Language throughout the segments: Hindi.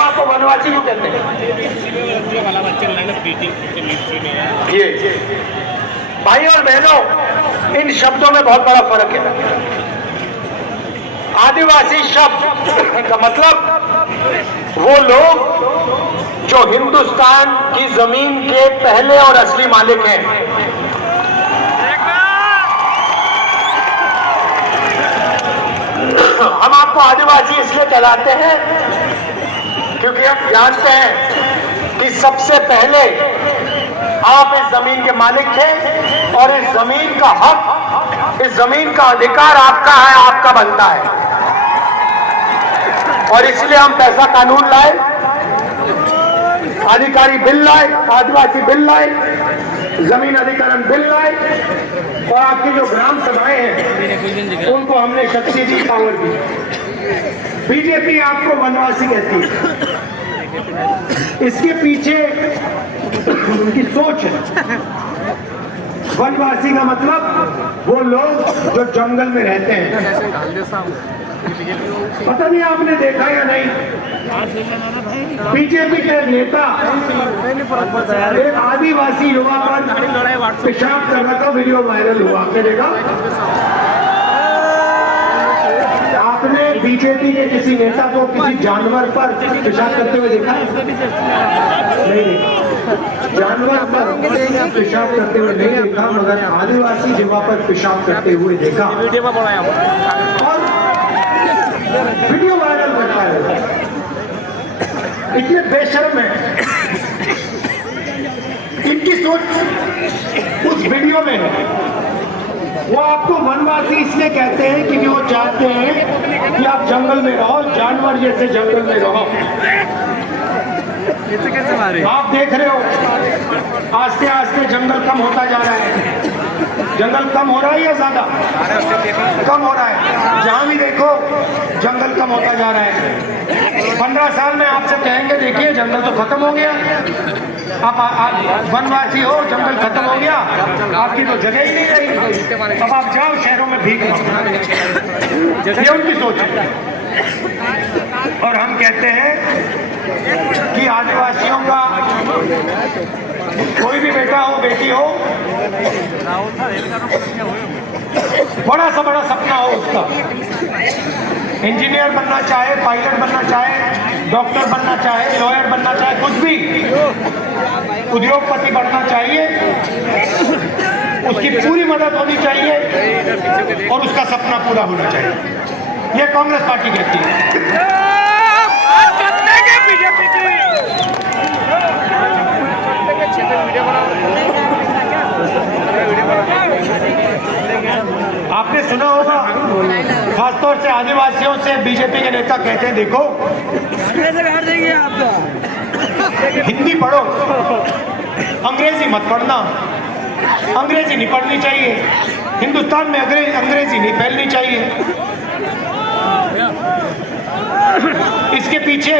हम आपको वनवासी क्यों कहते हैं? ये भाई और बहनों, इन शब्दों में बहुत बड़ा फर्क है। आदिवासी शब्द का मतलब वो लोग जो हिंदुस्तान की जमीन के पहले और असली मालिक हैं। हम आपको आदिवासी इसलिए कहलाते हैं क्योंकि हम जानते हैं कि सबसे पहले आप इस जमीन के मालिक थे और इस जमीन का हक, इस जमीन का अधिकार आपका है, आपका बनता है। और इसलिए हम पैसा कानून लाए, अधिकारी बिल लाए, आदिवासी बिल लाए, जमीन अधिकरण बिल लाए, और आपकी जो ग्राम सभाएं हैं उनको हमने शक्ति दी, पावर दी। बीजेपी आपको वनवासी कहती है, इसके पीछे उनकी सोच है। वनवासी का मतलब वो लोग जो जंगल में रहते हैं। पता नहीं आपने देखा या नहीं, बीजेपी के नेता एक आदिवासी युवा पर पेशाब कर रहा था, वीडियो वायरल हुआ, आपने देखा? आपने बीजेपी के किसी नेता को किसी जानवर पर पेशाब करते हुए देखा? नहीं देखा। जानवर पर पेशाब करते हुए नहीं देखा, मगर आदिवासी युवा पर पेशाब करते हुए देखा। और वीडियो वायरल करता है। इतने बेशर्म है, इनकी सोच उस वीडियो में है। वो आपको वनवासी इसलिए कहते हैं कि वो चाहते हैं कि आप जंगल में रहो, जानवर जैसे जंगल में रहो। आप देख रहे हो आस्ते आस्ते जंगल कम होता जा रहा है। जंगल कम हो रहा है या ज्यादा? कम हो रहा है। जहां भी देखो जंगल कम होता जा रहा है। 15 साल में आपसे कहेंगे देखिए जंगल तो खत्म हो गया, आप वनवासी हो, जंगल खत्म हो गया, आपकी तो जगह ही नहीं रही, अब आप जाओ शहरों में भीख मांगो। ये उनकी सोच है। और हम कहते हैं कि आदिवासियों का कोई भी बेटा हो, बेटी हो, बड़ा सा बड़ा सपना हो उसका, इंजीनियर बनना चाहे, पायलट बनना चाहे, डॉक्टर बनना चाहे, लॉयर बनना चाहे, कुछ भी, उद्योगपति बनना चाहिए, उसकी पूरी मदद होनी चाहिए और उसका सपना पूरा होना चाहिए। ये कांग्रेस पार्टी कहती है। आपने सुना होगा, खासतौर से आदिवासियों से बीजेपी के नेता कहते हैं देखो हिंदी पढ़ो, अंग्रेजी मत पढ़ना, अंग्रेजी नहीं पढ़नी चाहिए, हिंदुस्तान में अंग्रेजी नहीं फैलनी चाहिए। इसके पीछे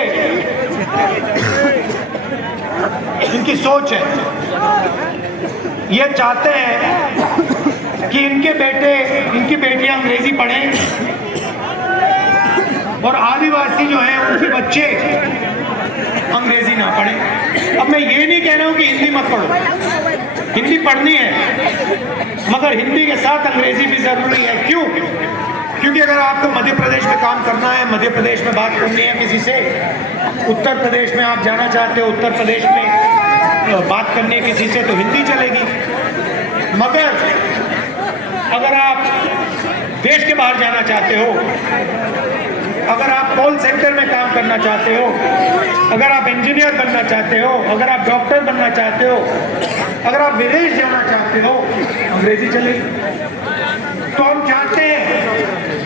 इनकी सोच है, ये चाहते हैं कि इनके बेटे, इनकी बेटियां अंग्रेजी पढ़ें और आदिवासी जो हैं उनके बच्चे अंग्रेजी ना पढ़ें। अब मैं ये नहीं कह रहा हूं कि हिंदी मत पढ़ो, हिंदी पढ़नी है, मगर हिंदी के साथ अंग्रेजी भी जरूरी है। क्यों? क्योंकि अगर आपको मध्य प्रदेश में काम करना है, मध्य प्रदेश में बात करनी है किसी से, उत्तर प्रदेश में आप जाना चाहते हो, उत्तर प्रदेश में बात करनी है किसी से, तो हिंदी चलेगी। मगर अगर आप देश के बाहर जाना चाहते हो, अगर आप कॉल सेंटर में काम करना चाहते हो, अगर आप इंजीनियर बनना चाहते हो, अगर आप डॉक्टर बनना चाहते हो, अगर आप विदेश जाना चाहते हो, अंग्रेजी चलेगी। तो हम चाहते हैं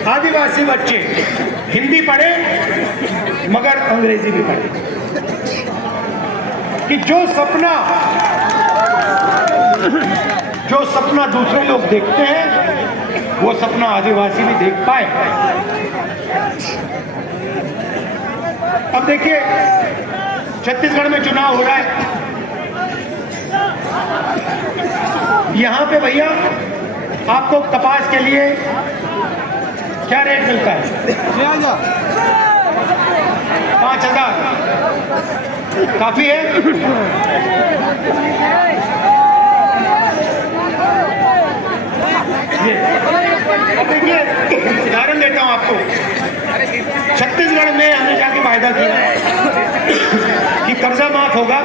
आदिवासी बच्चे हिंदी पढ़े मगर अंग्रेजी भी पढ़े, कि जो सपना दूसरे लोग देखते हैं वो सपना आदिवासी भी देख पाए। अब देखिए छत्तीसगढ़ में चुनाव हो रहा है, यहाँ पे भैया आपको कपास के लिए क्या रेट मिलता है? 5,000। काफी है। ये अब देखिए, उदाहरण देता हूं आपको। छत्तीसगढ़ में हमने जाके वायदा किया कि कर्जा माफ होगा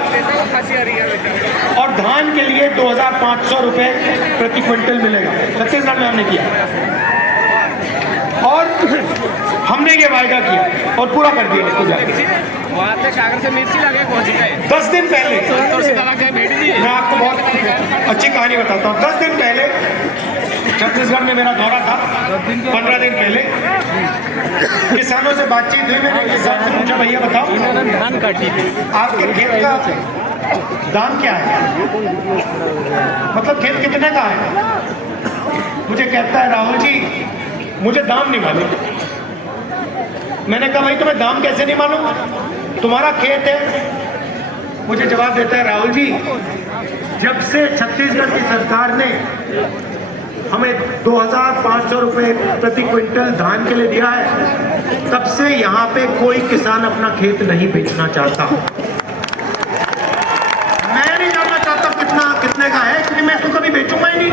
और धान के लिए 2,500 रुपए प्रति क्विंटल मिलेगा। छत्तीसगढ़ में हमने किया और हमने ये वायदा किया और पूरा कर दिया उसको जाके। 10 दिन पहले मैं आपको बहुत अच्छी कहानी बताता हूँ। 10 दिन पहले छत्तीसगढ़ में मेरा दौरा था। 15 दिन पहले किसानों से बातचीत हुई। मैंने किसान से पूछा, भैया बताओ धान काटी थी, आपके खेत का दाम क्या है, मतलब खेत कितने का है। मुझे कहता है, राहुल जी मुझे दाम नहीं मालूम। मैंने कहा, भाई तुम्हें दाम कैसे नहीं मालूम, तुम्हारा खेत है। मुझे जवाब देता है, राहुल जी जब से छत्तीसगढ़ की सरकार ने हमें 2,500 रुपए प्रति क्विंटल धान के लिए दिया है, तब से यहाँ पे कोई किसान अपना खेत नहीं बेचना चाहता। मैं नहीं जानना चाहता कितने का है, क्योंकि मैं तो कभी बेचूंगा ही नहीं।